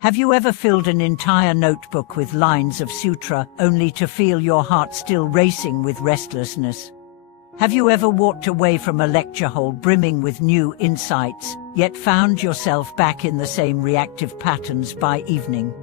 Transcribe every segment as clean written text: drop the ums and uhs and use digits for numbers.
Have you ever filled an entire notebook with lines of sutra only to feel your heart still racing with restlessness? Have you ever walked away from a lecture hall brimming with new insights, yet found yourself back in the same reactive patterns by evening?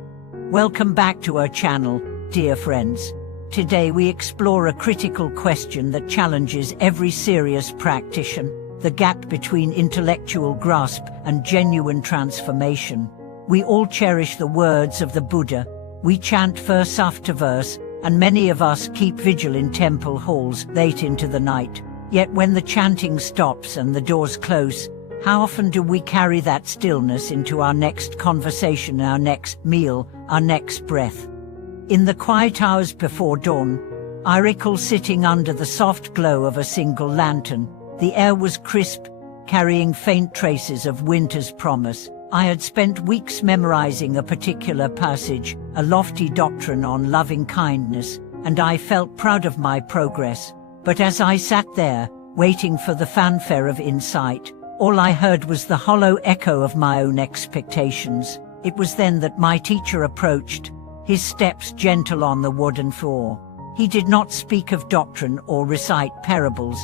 Welcome back to our channel, dear friends. Today we explore a critical question that challenges every serious practitioner: the gap between intellectual grasp and genuine transformation. We all cherish the words of the Buddha. We chant verse after verse, and many of us keep vigil in temple halls late into the night. Yet when the chanting stops and the doors close, how often do we carry that stillness into our next conversation, our next meal, our next breath? In the quiet hours before dawn, I recall sitting under the soft glow of a single lantern. The air was crisp, carrying faint traces of winter's promise. I had spent weeks memorizing a particular passage, a lofty doctrine on loving kindness, and I felt proud of my progress. But as I sat there, waiting for the fanfare of insight, all I heard was the hollow echo of my own expectations. It was then that my teacher approached, his steps gentle on the wooden floor. He did not speak of doctrine or recite parables.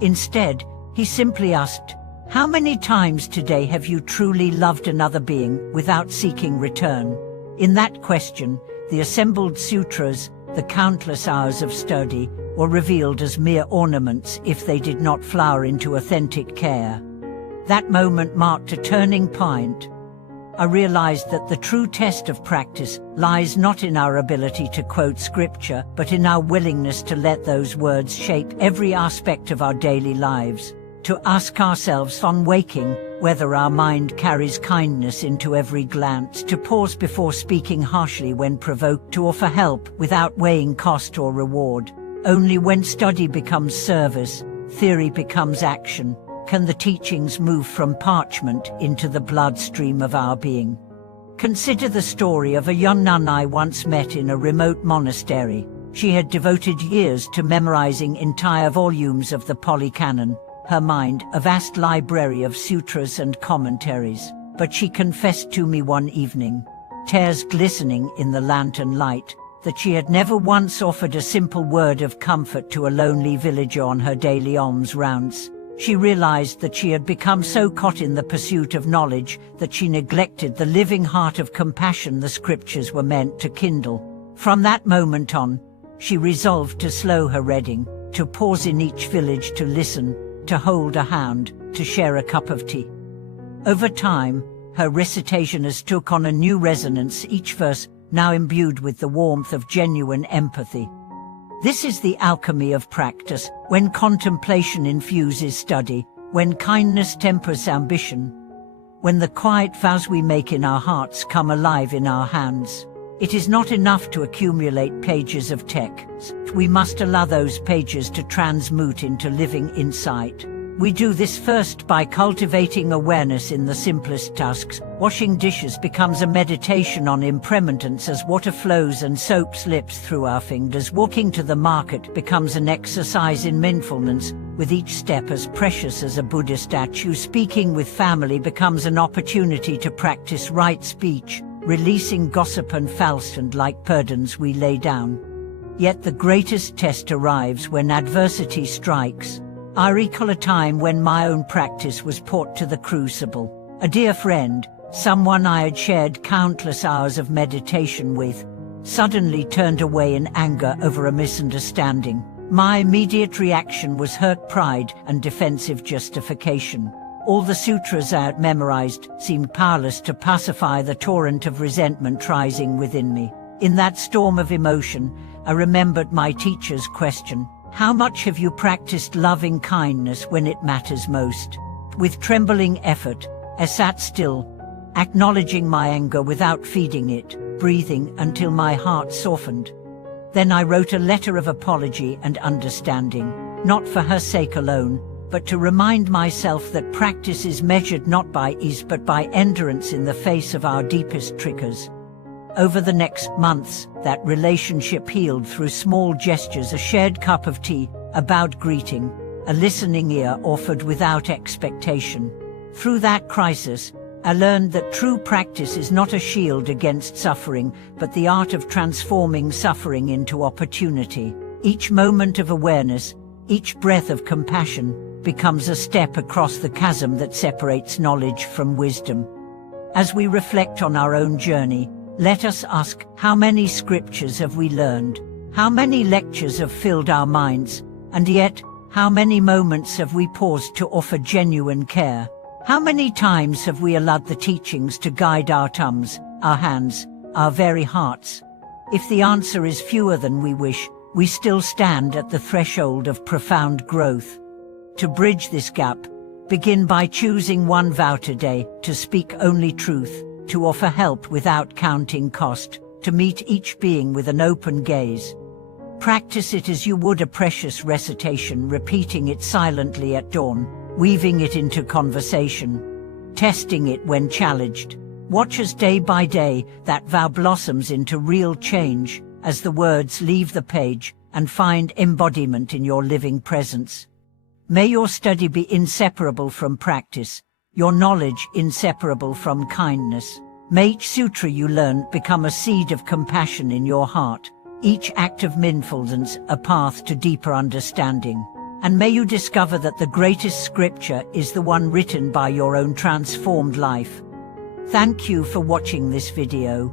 Instead, he simply asked, "How many times today have you truly loved another being without seeking return?" In that question, the assembled sutras, the countless hours of study, were revealed as mere ornaments if they did not flower into authentic care. That moment marked a turning point. I realized that the true test of practice lies not in our ability to quote scripture, but in our willingness to let those words shape every aspect of our daily lives. To ask ourselves on waking whether our mind carries kindness into every glance, to pause before speaking harshly when provoked, to offer help without weighing cost or reward. Only when study becomes service, theory becomes action, can the teachings move from parchment into the bloodstream of our being. Consider the story of a young nun I once met in a remote monastery. She had devoted years to memorizing entire volumes of the Pali Canon, her mind a vast library of sutras and commentaries. But she confessed to me one evening, tears glistening in the lantern light, that she had never once offered a simple word of comfort to a lonely villager on her daily alms rounds. She realized that she had become so caught in the pursuit of knowledge that she neglected the living heart of compassion the scriptures were meant to kindle. From that moment on, she resolved to slow her reading, to pause in each village to listen, to hold a hand, to share a cup of tea. Over time, her recitations took on a new resonance, each verse now imbued with the warmth of genuine empathy. This is the alchemy of practice, when contemplation infuses study, when kindness tempers ambition, when the quiet vows we make in our hearts come alive in our hands. It is not enough to accumulate pages of text. We must allow those pages to transmute into living insight. We do this first by cultivating awareness in the simplest tasks. Washing dishes becomes a meditation on impermanence as water flows and soap slips through our fingers. Walking to the market becomes an exercise in mindfulness, with each step as precious as a Buddhist statue. Speaking with family becomes an opportunity to practice right speech, releasing gossip and falsehood like burdens we lay down. Yet the greatest test arrives when adversity strikes. I recall a time when my own practice was put to the crucible. A dear friend, someone I had shared countless hours of meditation with, suddenly turned away in anger over a misunderstanding. My immediate reaction was hurt pride and defensive justification. All the sutras I had memorized seemed powerless to pacify the torrent of resentment rising within me. In that storm of emotion, I remembered my teacher's question: "How much have you practiced loving kindness when it matters most?" With trembling effort, I sat still, acknowledging my anger without feeding it, breathing until my heart softened. Then I wrote a letter of apology and understanding, not for her sake alone, but to remind myself that practice is measured not by ease but by endurance in the face of our deepest triggers. Over the next months, that relationship healed through small gestures: a shared cup of tea, a bowed greeting, a listening ear offered without expectation. Through that crisis, I learned that true practice is not a shield against suffering, but the art of transforming suffering into opportunity. Each moment of awareness, each breath of compassion, becomes a step across the chasm that separates knowledge from wisdom. As we reflect on our own journey, let us ask, how many scriptures have we learned? How many lectures have filled our minds? And yet, how many moments have we paused to offer genuine care? How many times have we allowed the teachings to guide our tongues, our hands, our very hearts? If the answer is fewer than we wish, we still stand at the threshold of profound growth. To bridge this gap, begin by choosing one vow today, to speak only truth, to offer help without counting cost, to meet each being with an open gaze. Practice it as you would a precious recitation, repeating it silently at dawn, weaving it into conversation, testing it when challenged. Watch as day by day that vow blossoms into real change, as the words leave the page and find embodiment in your living presence. May your study be inseparable from practice, your knowledge inseparable from kindness. May each sutra you learn become a seed of compassion in your heart, each act of mindfulness a path to deeper understanding. And may you discover that the greatest scripture is the one written by your own transformed life. Thank you for watching this video.